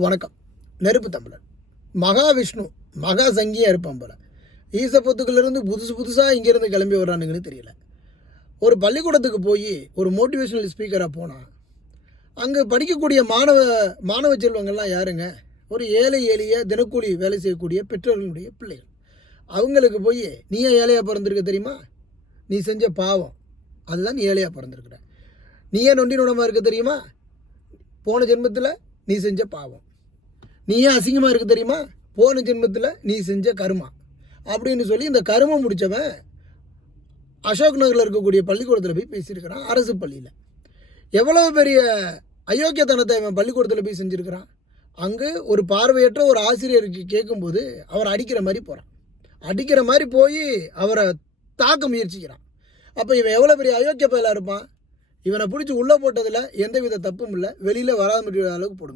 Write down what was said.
வணக்கம். நெருப்பு தமிழன் மகாவிஷ்ணு மகா சங்கியாக இருப்பான் போல. ஈசப்பத்துக்குள்ளேருந்து புதுசாக இங்கேருந்து கிளம்பி வர்றானுங்கன்னு தெரியல. ஒரு பள்ளிக்கூடத்துக்கு போய் ஒரு மோட்டிவேஷனல் ஸ்பீக்கராக போனால் அங்கே படிக்கக்கூடிய மாணவ செல்வங்கள்லாம் யாருங்க? ஒரு ஏழை எளிய தினக்கூலி வேலை செய்யக்கூடிய பெற்றோர்களுடைய பிள்ளைகள். அவங்களுக்கு போய் நீ ஏன் ஏழையாக பிறந்திருக்க தெரியுமா? நீ செஞ்ச பாவம், அதுதான் நீ ஏழையாக பிறந்திருக்கிற. நீ ஏன் நொண்டி நுடமாக இருக்க தெரியுமா? போன ஜென்மத்தில் நீ செஞ்ச பாவம். நீ ஏன் அசிங்கமாக இருக்க தெரியுமா? போன ஜென்மத்தில் நீ செஞ்ச கருமா அப்படின்னு சொல்லி இந்த கருமம் முடித்தவன் அசோக் நகரில் இருக்கக்கூடிய பள்ளிக்கூடத்தில் போய் பேசியிருக்கிறான். அரசு பள்ளியில் எவ்வளோ பெரிய அயோக்கியத்தனத்தை அவன் பள்ளிக்கூடத்தில் போய் செஞ்சுருக்கிறான். அங்கு ஒரு பார்வையற்ற ஒரு ஆசிரியருக்கு கேட்கும்போது அவர் அடிக்கிற மாதிரி போகிறான். அடிக்கிற மாதிரி போய் அவரை தாக்க முயற்சிக்கிறான். அப்போ இவன் எவ்வளோ பெரிய அயோக்கிய பயலாக இருப்பான். இவனை பிடிச்சி உள்ளே போட்டதில் எந்தவித தப்பும் இல்லை. வெளியில் வராத முடியாத அளவுக்கு போடுங்க.